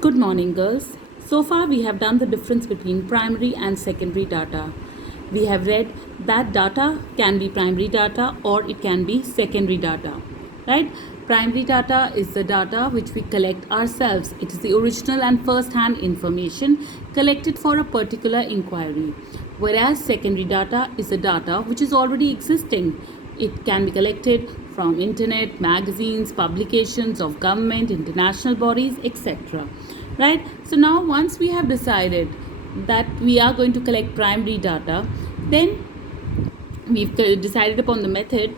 Good morning, girls. So far, we have done the difference between primary and secondary data. We have read that data can be primary data or it can be secondary data, right? Primary data is the data which we collect ourselves. It is the original and first hand information collected for a particular inquiry. Whereas secondary data is the data which is already existing. It can be collected from internet, magazines, publications of government, international bodies, etc. Right? So now once we have decided that we are going to collect primary data, then we've decided upon the method,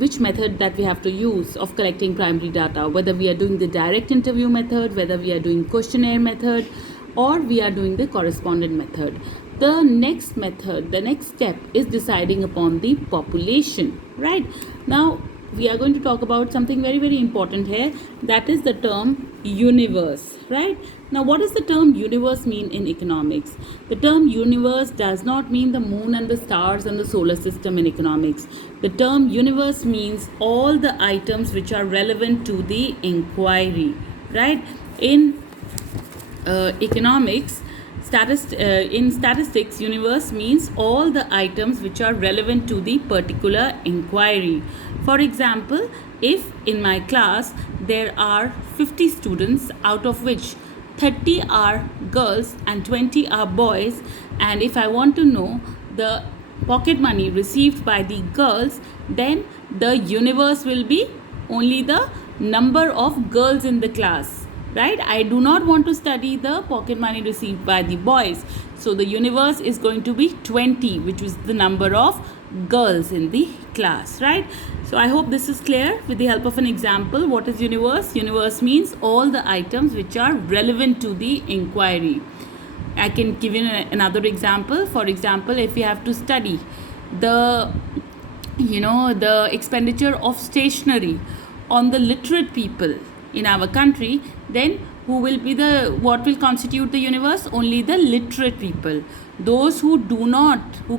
which method that we have to use of collecting primary data, whether we are doing the direct interview method, whether we are doing questionnaire method, or we are doing the correspondent method. The next method, the next step is deciding upon the population. Right? Now we are going to talk about something very important here, that is the term universe. Right? Now what does the term universe mean in economics? The term universe does not mean the moon and the stars and the solar system in economics. The term universe means all the items which are relevant to the inquiry. Right? In economics, in statistics, universe means all the items which are relevant to the particular inquiry. For example, if in my class there are 50 students, out of which 30 are girls and 20 are boys, and if I want to know the pocket money received by the girls, then the universe will be only the number of girls in the class. Right? I do not want to study the pocket money received by the boys. So the universe is going to be 20, which is the number of girls in the class. Right? So I hope this is clear with the help of an example. What is universe? Universe means all the items which are relevant to the inquiry. I can give you another example. For example, if you have to study the the expenditure of stationery on the literate people in our country, then what will constitute the universe? Only the literate people. Those who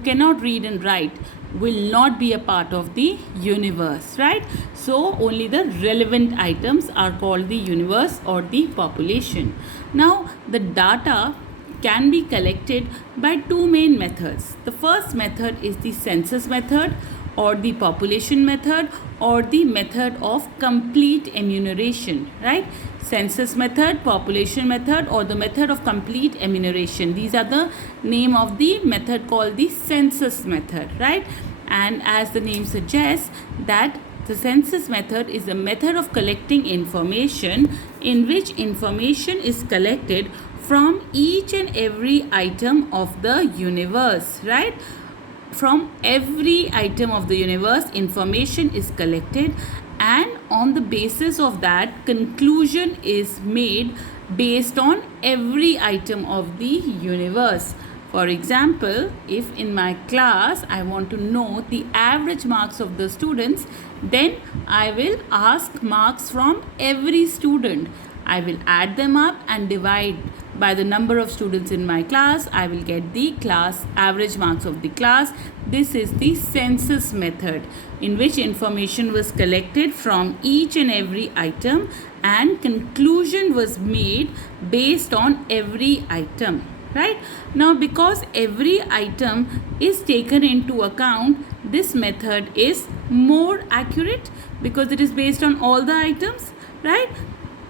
cannot read and write will not be a part of the universe. Right? So only the relevant items are called the universe or the population. Now the data can be collected by two main methods. The first method is the census method, or the population method, or the method of complete enumeration. Right? Census method, population method, or the method of complete enumeration. These are the name of the method called the census method. Right? And as the name suggests, that the census method is a method of collecting information in which information is collected from each and every item of the universe. Right? From every item of the universe, information is collected, and on the basis of that, conclusion is made based on every item of the universe. For example, if in my class I want to know the average marks of the students, then I will ask marks from every student. I will add them up and divide by the number of students in my class. I will get the class average marks of the class. This is the census method, in which information was collected from each and every item and conclusion was made based on every item. Right? Now because every item is taken into account, this method is more accurate because it is based on all the items. Right?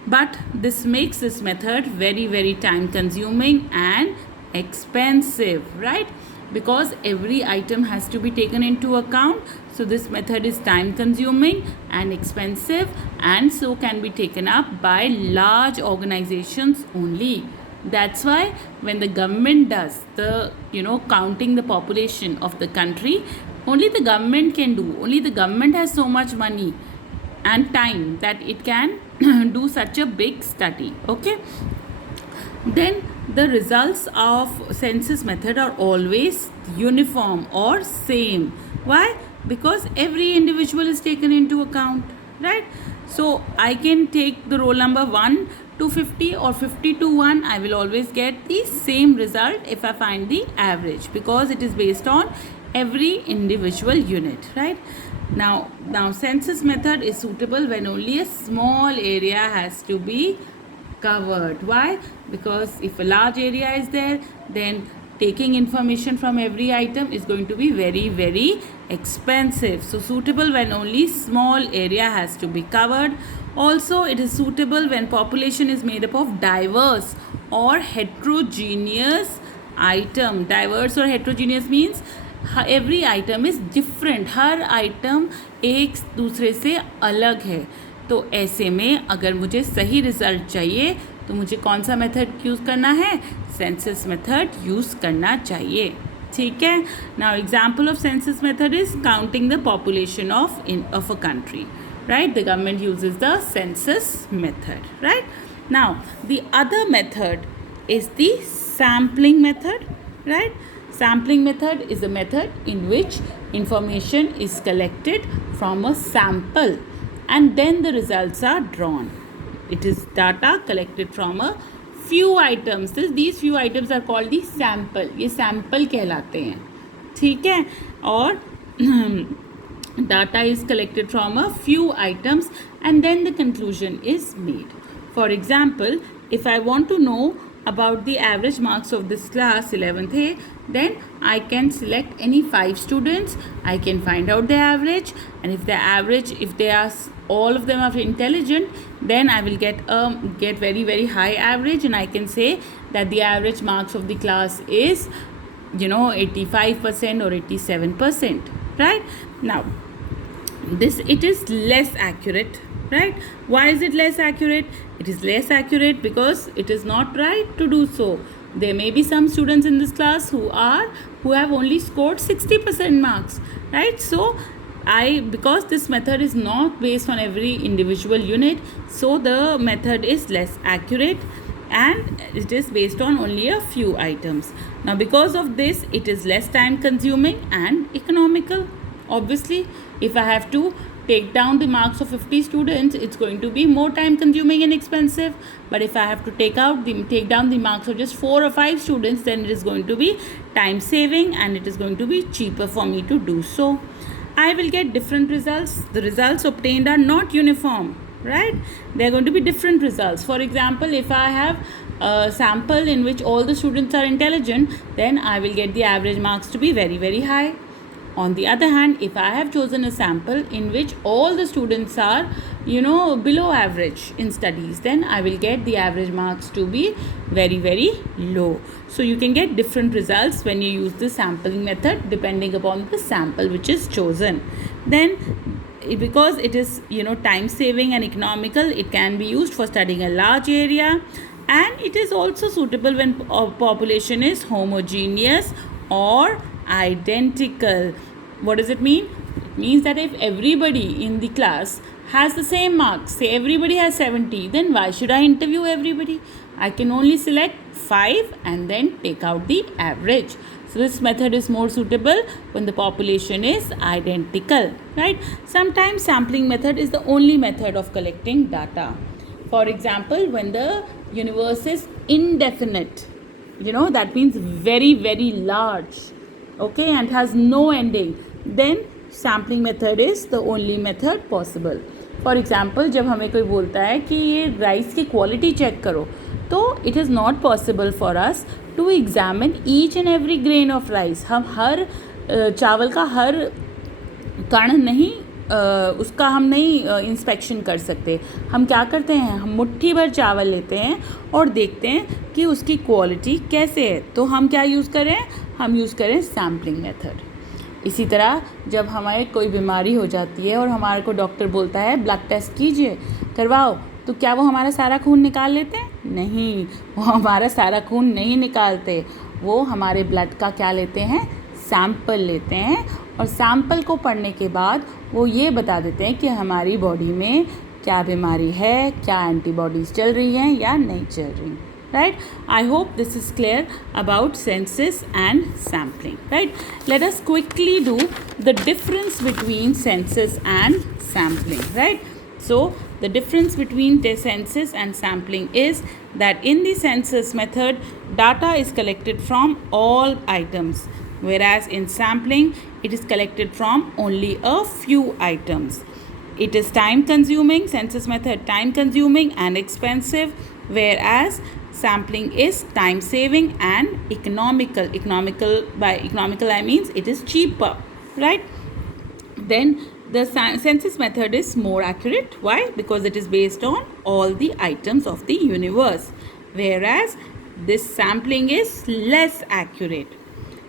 But this makes this method very time consuming and expensive. Right? Because every item has to be taken into account, so this method is time consuming and expensive, and so can be taken up by large organizations only. That's why when the government does the counting the population of the country, only the government can do. Only the government has so much money and time that it can do such a big study. Okay? Then the results of census method are always uniform or same. Why? Because every individual is taken into account. Right? So I can take the roll number 1 to 50 or 50 to 1. I will always get the same result if I find the average, because it is based on every individual unit. Right? Now census method is suitable when only a small area has to be covered. Why? Because if a large area is there, then taking information from every item is going to be very, very expensive. So suitable when only small area has to be covered. Also, it is suitable when population is made up of diverse or heterogeneous item. Diverse or heterogeneous means every item is different. Her item एक दूसरे से अलग है. तो ऐसे में अगर मुझे सही रिजल्ट चाहिए तो मुझे कौन सा मेथड यूज़ करना है? सेंसस मेथड यूज़ करना चाहिए. ठीक है. Now example of census method is counting the population of a country. Right, the government uses the census method. Right. Now the other method is the sampling method. Right. Sampling method is a method in which information is collected from a sample and then the results are drawn. It is data collected from a few items. These few items are called the sample. ये sample कहलाते हैं. ठीक है. और data is collected from a few items and then the conclusion is made. For example, if I want to know about the average marks of this class 11th A, then I can select any 5 students. I can find out the average, and if the average, if they are all of them are intelligent, then I will get very, very high average, and I can say that the average marks of the class is 85% or 87%. Right. Now it is less accurate. Right. Why is it less accurate? It is less accurate because it is not right to do so. There may be some students in this class who have only scored 60% marks. Right. So because this method is not based on every individual unit, so the method is less accurate and it is based on only a few items. Now because of this, it is less time consuming and economical. Obviously, if I have to take down the marks of 50 students, it's going to be more time consuming and expensive. But if I have to take down the marks of just 4 or 5 students, then it is going to be time saving and it is going to be cheaper for me to do so. I will get different results. The results obtained are not uniform. Right? They are going to be different results. For example, if I have a sample in which all the students are intelligent, then I will get the average marks to be very, very high. On the other hand, if I have chosen a sample in which all the students are, below average in studies, then I will get the average marks to be very, very low. So you can get different results when you use the sampling method depending upon the sample which is chosen. Then because it is, time saving and economical, it can be used for studying a large area, and it is also suitable when population is homogeneous or identical. What does it mean? It means that if everybody in the class has the same marks, say everybody has 70, then why should I interview everybody? I can only select 5 and then take out the average. So this method is more suitable when the population is identical. Right? Sometimes sampling method is the only method of collecting data. For example, when the universe is indefinite, that means very, very large. Okay, and has no ending, then sampling method is the only method possible. For example, जब हमें कोई बोलता है कि ये rice की quality check करो, तो it is not possible for us to examine each and every grain of rice. हम हर चावल का हर कण नहीं उसका हम नहीं इंस्पेक्शन कर सकते. हम क्या करते हैं, हम मुट्ठी भर चावल लेते हैं और देखते हैं कि उसकी क्वालिटी कैसे है. तो हम क्या यूज़ करें, हम यूज़ करें सैम्पलिंग मेथड. इसी तरह जब हमारे कोई बीमारी हो जाती है और हमारे को डॉक्टर बोलता है ब्लड टेस्ट कीजिए, करवाओ, तो क्या वो हमारा सारा खून निकाल लेते हैं? नहीं, वो हमारा सारा खून नहीं निकालते. वो हमारे ब्लड का क्या लेते हैं, सैंपल लेते हैं, और सैंपल को पढ़ने के बाद वो ये बता देते हैं कि हमारी बॉडी में क्या बीमारी है, क्या एंटीबॉडीज़ चल रही हैं या नहीं चल रही. Right? I hope this is clear about census and sampling. Right? Let us quickly do the difference between census and sampling. Right? So the difference between the census and sampling is that in the census method, data is collected from all items, whereas in sampling, it is collected from only a few items. It is time consuming, census method time consuming and expensive, whereas sampling is time saving and economical. By economical I means it is cheaper, right? Then the census method is more accurate. Why? Because it is based on all the items of the universe, whereas this sampling is less accurate.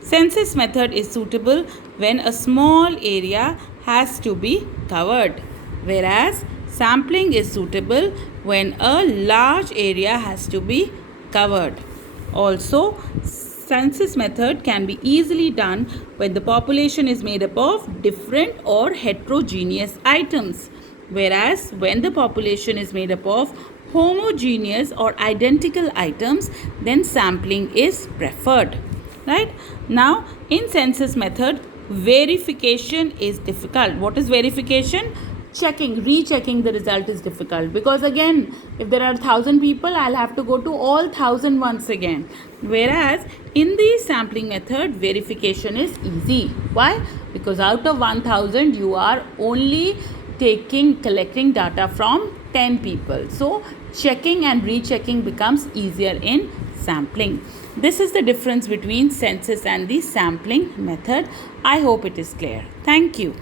Census method is suitable when a small area has to be covered, whereas sampling is suitable when a large area has to be covered. Also, census method can be easily done when the population is made up of different or heterogeneous items, whereas when the population is made up of homogeneous or identical items, then sampling is preferred. Right? Now, in census method, verification is difficult. What is verification? Rechecking the result is difficult, because again, if there are 1,000 people, I'll have to go to all 1,000 once again. Whereas in the sampling method, verification is easy. Why? Because out of 1,000, you are only collecting data from 10 people. So checking and rechecking becomes easier in sampling. This is the difference between census and the sampling method. I hope it is clear. Thank you.